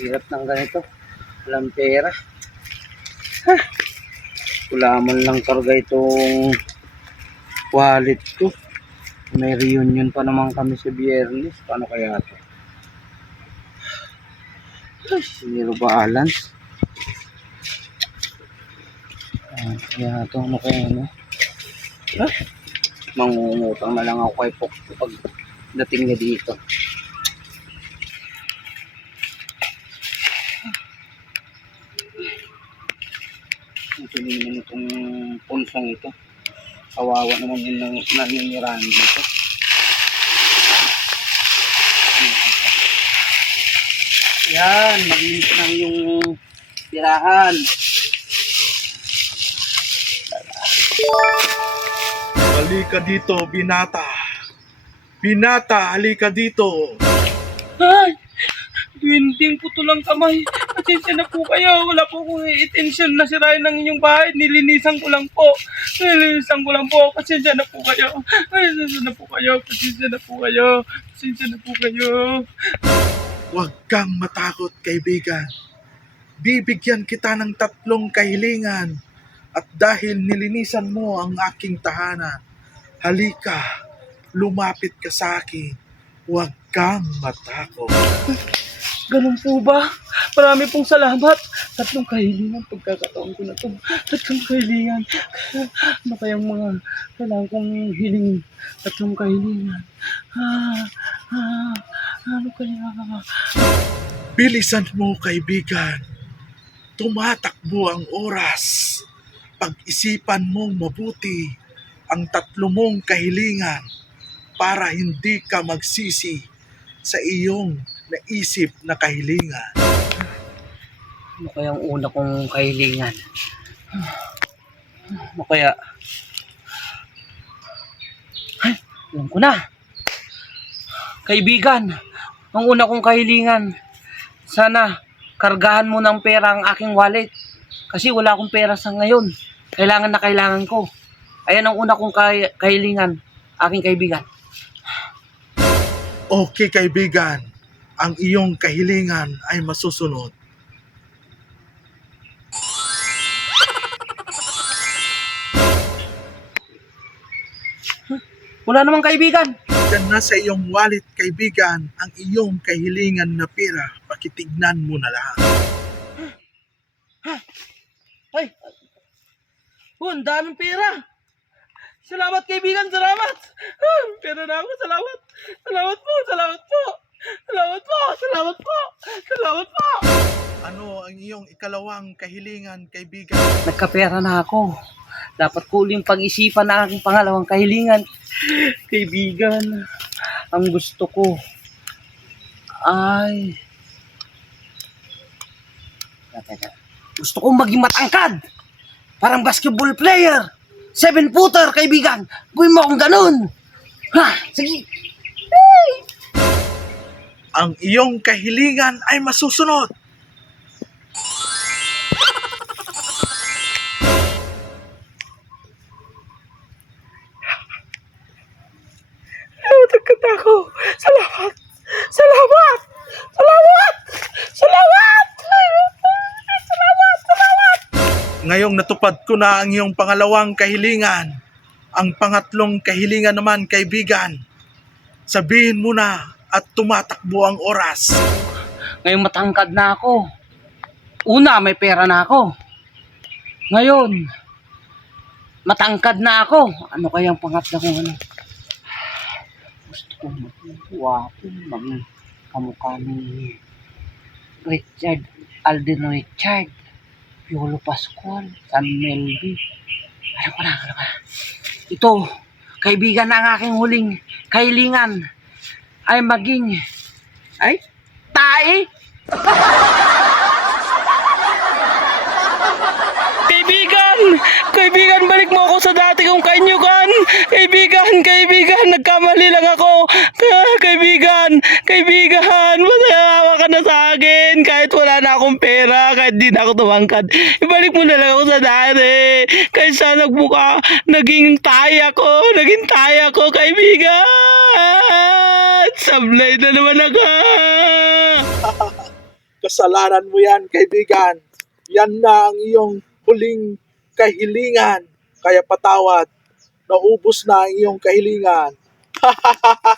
Hirap ng ganito. Walang pera. Ha? Wala lang karga itong wallet ko. May reunion pa naman kami sa biyernes. Paano kaya ito? Zero balance. Ah, kaya ito, ano kaya ano? Ah, mangungutang na lang ako kay Pok pag dating niya dito. Ito naman itong punsong ito. Kawawa naman yung naninirahan dito. Yan, maglinis lang yung tirahan. Halika dito, binata. Binata, halika dito. Ay! Dwinding po lang kamay. Pasensya na po kayo. Wala po akong intention na sirain ng inyong bahay. Nilinisan ko lang po. Nilinisan ko lang po. Pasensya na po kayo. Pasensya na po kayo. Pasensya na po kayo. Pasensya na po kayo. Huwag kang matakot, kaibigan. Bibigyan kita ng tatlong kahilingan. At dahil nilinisan mo ang aking tahanan, halika, lumapit ka sa akin. Huwag kang matakot. Ganun po ba? Marami pong salamat. Tatlong kahilingan. Pagkakataon ko na to. Tatlong kahilingan. Ano kayang mga kailangan kong hilingin? Tatlong kahilingan. Ah, ah, ano kaya? Bilisan mo, kaibigan. Tumatakbo ang oras. Pag-isipan mong mabuti ang tatlo mong kahilingan para hindi ka magsisi sa iyong naisip na kahilingan. Ano kaya ang una kong kahilingan? Ano kaya? Ay, alam ko na. Kaibigan, ang una kong kahilingan, sana kargahan mo ng pera ang aking wallet. Kasi wala akong pera sa ngayon. Kailangan na kailangan ko. Ayan ang una kong kahilingan, aking kaibigan. Okay, kaibigan. Ang iyong kahilingan ay masusunod. Wala namang kaibigan. Yan na sa iyong wallet, kaibigan, ang iyong kahilingan na pera. Pakitignan mo na lang. Ay! Oh, ang daming pera! Salamat kaibigan, salamat! Ah, pera na ako, salamat! Salamat po! Ikalawang kahilingan, kaibigan? Nagkapera na ako. Dapat ko uling pag-isipan ang aking pangalawang kahilingan. Kaibigan, ang gusto ko ay... Gusto kong maging matangkad. Parang basketball player. Seven-footer, kaibigan. Gawin mo akong ganun. Ha, sige. Ang iyong kahilingan ay masusunod. Ngayong natupad ko na ang iyong pangalawang kahilingan. Ang pangatlong kahilingan naman, kaibigan. Sabihin mo na at tumatakbo ang oras. Ngayon matangkad na ako. Una, may pera na ako. Ngayon, matangkad na ako. Ano kayang pangatlo kong ano? Gusto ko maging guwapo, maging kamukha ni Richard, Alden Richard, Piolo Pascual, San Melvi. Alam ko na, alam ko. Ito, kaibigan ang aking huling kahilingan ay maging ay tae Kaibigan! Kaibigan, balik mo ako sa dati kong kainyugan! Kaibigan, kaibigan, nagkamali lang ako! Ka- Kaibigan, kaibigan, masayawa ka na sa akin! Kahit akong pera, kahit di na ako tumangkad, ibalik mo na lang ako sa dati! Kaysa nagbuka, naging taya ko, naging taya ko, kaibigan! Sablay na naman ako! Kasalanan mo yan, kaibigan. Yan na ang iyong huling kahilingan. Kaya patawad. Naubos na ang iyong kahilingan.